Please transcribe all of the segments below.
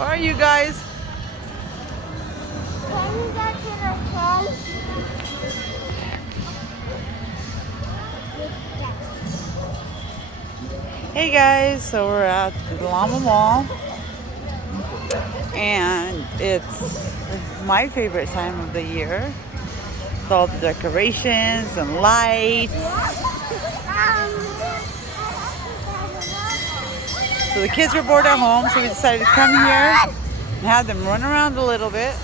Where are you guys? Can you go to the train? Hey guys, so we're at the Llama Mall. And it's my favorite time of the year. With all the decorations and lights. So the kids were bored at home, so we decided to come here and have them run around a little bit.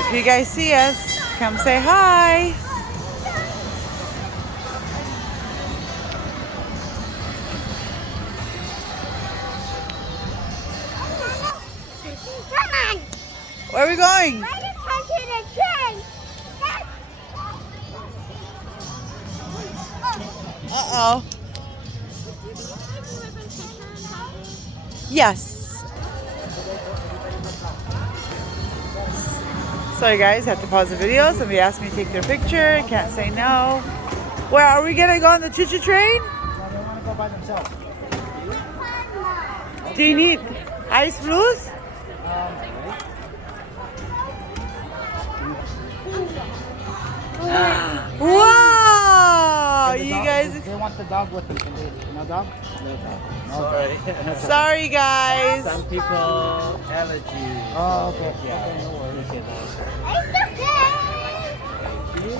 If you guys see us, come say hi. Come on. Where are we going? Let us come to the train. Uh-oh. Yes. Sorry guys, have to pause the video. Somebody asked me to take their picture. Can't say no. Where are we gonna go on the choo-choo train? No, they want to go by themselves. Do you need ice blues? Wow! The You dog- guys. They want the dog with them. Can they, no dog? No dog. Sorry. Sorry guys. Some people allergy. Oh, okay. Yeah. Okay, no worries. Okay, no. It's okay.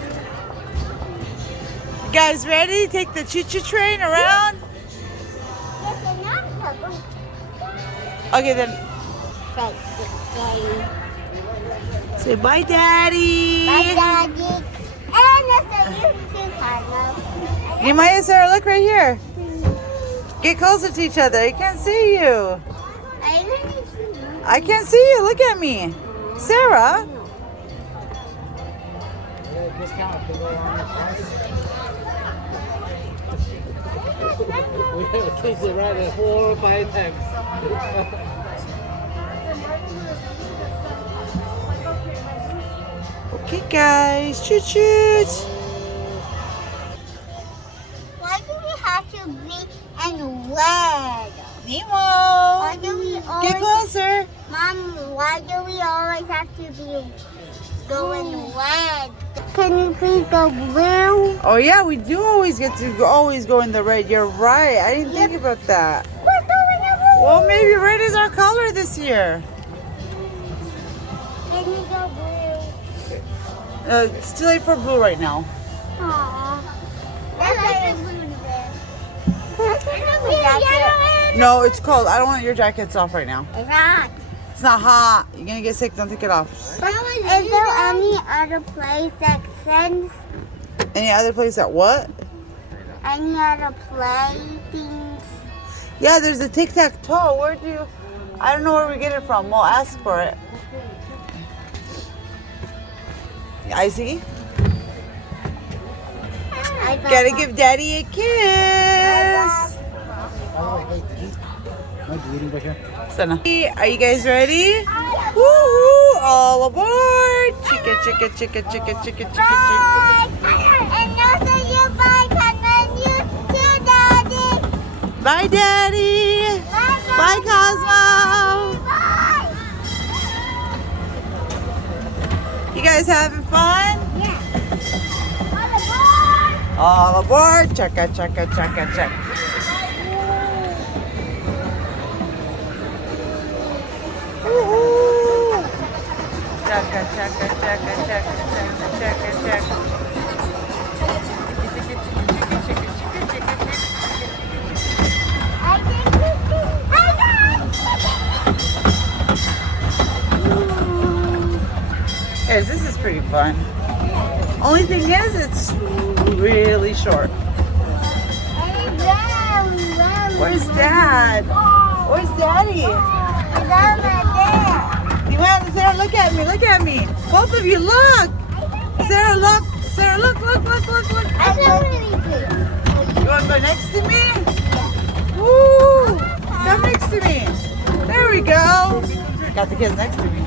You guys ready to take the choo-choo train around? Yes, and I'm Okay then. Say bye, Daddy. Bye, Daddy. And that's a YouTube channel. Nehemiah, Sarah, look right here. Get closer to each other. I can't see you. I really see you. I can't see you. Look at me. Sarah. Discount if they go on the price. We have kids around 4 or 5 times. Okay, guys. Choo-choo. Why do we have to be in red? Nemo. Why do we Get always, closer. Mom, why do we always have to be going red? Can you please go blue? Oh yeah, we do always get to always go in the red. You're right. I didn't think about that. We're going to blue. Well, maybe red is our color this year. Can you go blue? It's too late for blue right now. Aww. I like the blue and red. No, it's cold. I don't want your jackets off right now. It's not. It's not hot. You're gonna get sick. Don't take it off. Is there any other place that sends Any other place that what? any other play things? Yeah, there's a tic-tac-toe. Where do you? I don't know where we get it from. We'll ask for it. I see. Gotta give Daddy a kiss. By the way, wait, did he? No bleeding back here? Sana. Are you guys ready? Woohoo! All aboard! Chicka, chicka, chicka, chicka, chicka, chicka, chicka. And also you bye, and then you too, Daddy. Bye, Daddy. Bye, Cosmo. Bye. You guys having fun? Yeah. On the board. All aboard! Checka, checka, checka, check. Woohoo! Checka, checka, checka, checka, checka, checka, checka. I think you can. Yes, this is pretty fun. Only thing is, it's really short. Where's Dad? Where's Daddy? You want Sarah? Look at me! Look at me! Both of you, look! Sarah, look! Sarah, look! Look! Look! Look! Look! You want to go next to me? Woo! Come next to me. There we go. Got the kids next to me.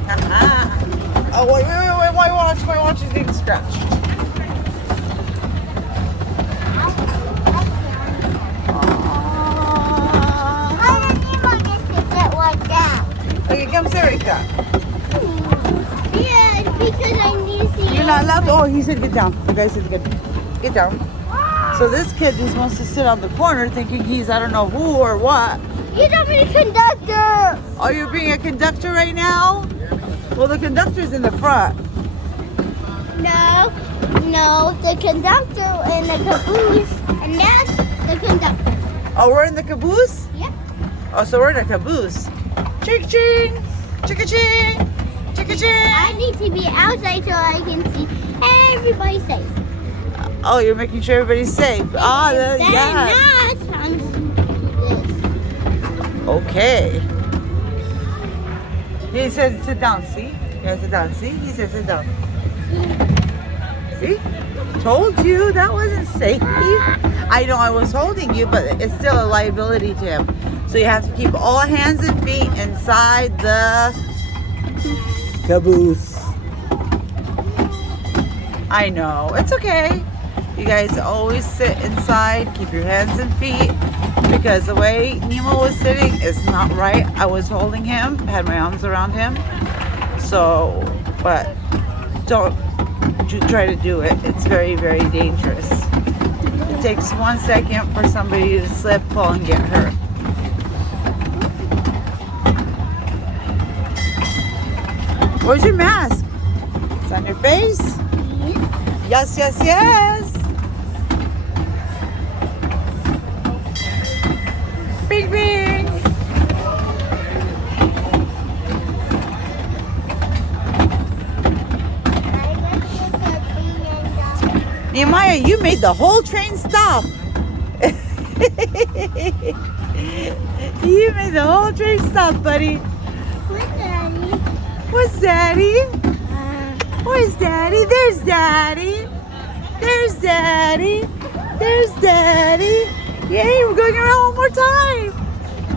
Oh wait! My watch! My watch is getting scratched. Oh, he said get down. The guy said get down. So this kid is supposed to sit on the corner thinking he's I don't know who or what. You don't be a conductor. Oh, you're being a conductor right now? Well, the conductor's in the front. No, the conductor in the caboose, and that's the conductor. Oh, we're in the caboose? Yep. Oh, so we're in a caboose. Ching-ching, chicka-ching, chicka-ching. I need to be outside so I can see everybody safe. Oh, you're making sure everybody's safe. Ah, yeah. Okay. He said sit down, see? You gotta sit down, see? He said sit down. See? Told you that wasn't safe. I know I was holding you, but it's still a liability to him. So you have to keep all hands and feet inside the caboose. I know. It's okay. You guys always sit inside, keep your hands and feet, because the way Nemo was sitting is not right. I was holding him, had my arms around him. So, but don't try to do it. It's very, very dangerous. It takes 1 second for somebody to slip, fall, and get hurt. Where's your mask? It's on your face? Yes, yes, yes. Bing, bing. Nehemiah, you made the whole train stop. You made the whole train stop, buddy. Where's Daddy? Where's Daddy? Where's Daddy? There's Daddy. There's Daddy. There's Daddy. Yay, we're going around one more time.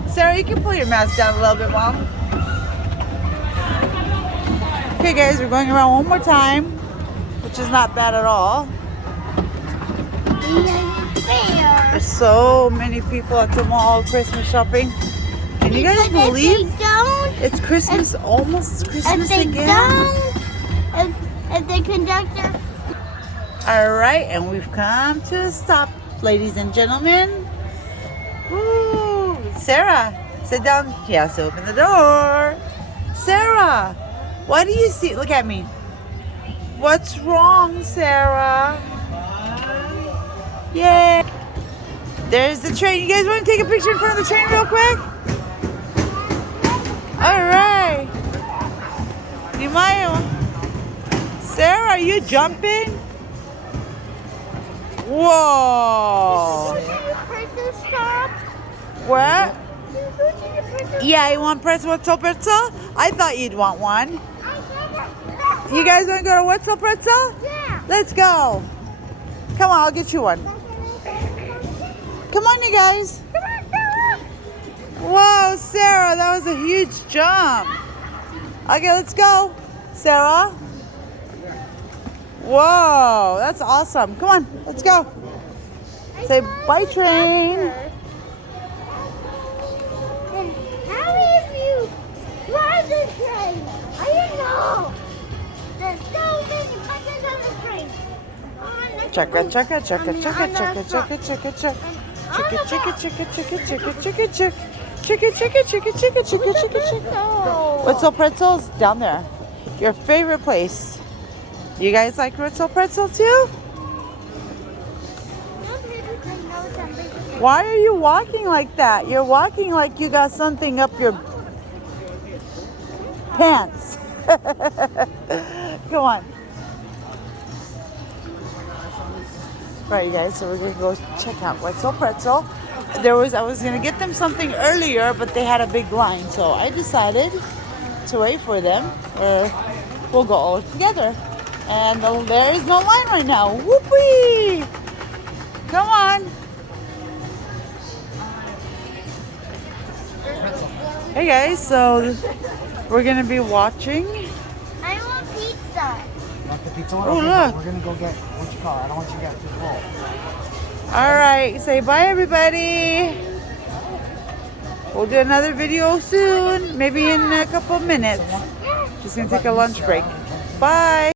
Sarah, you can pull your mask down a little bit, Mom. Okay, guys, we're going around one more time, which is not bad at all. There's so many people at the mall Christmas shopping. Can you guys believe it's Christmas, almost Christmas again? If the conductor. All right, and we've come to a stop, ladies and gentlemen. Woo! Sarah, sit down. He has to open the door. Sarah, what do you see? Look at me. What's wrong, Sarah? Yay! There's the train. You guys want to take a picture in front of the train real quick? All right. Nehemiah. Sarah, are you jumping? Whoa. What? Yeah, you want pretzel? I thought you'd want one. You guys want to go to Wetzel Pretzel? Yeah. Let's go. Come on, I'll get you one. Come on, you guys. Whoa, Sarah, that was a huge jump. Okay, let's go. Sarah. Whoa, that's awesome. Come on, let's go. Say bye, train. How if you ride the train? I didn't know. There's so many buttons on the train. Checka, checka, checka, checka, checka, checka, checka, check. Chicka, chicka, chicka, chicka, chicka, chicka, check. Chicka, chicka, chicka, chicka, chicka, chicka, check. Wetzel Pretzels down there. Your favorite place. You guys like Wetzel Pretzel too? Why are you walking like that? You're walking like you got something up your pants. Come on. Right, you guys, so we're gonna go check out Wetzel Pretzel. I was gonna get them something earlier, but they had a big line, so I decided to wait for them. We'll go all together. And there is no line right now. Whoopee! Come on. Hey guys, so we're gonna be watching. I want pizza. Want the pizza one? Oh, Okay, look. We're gonna go get what you call it. I don't want you to get too full. All right, say bye everybody. We'll do another video soon, maybe in a couple minutes. Just gonna take a lunch break. Bye.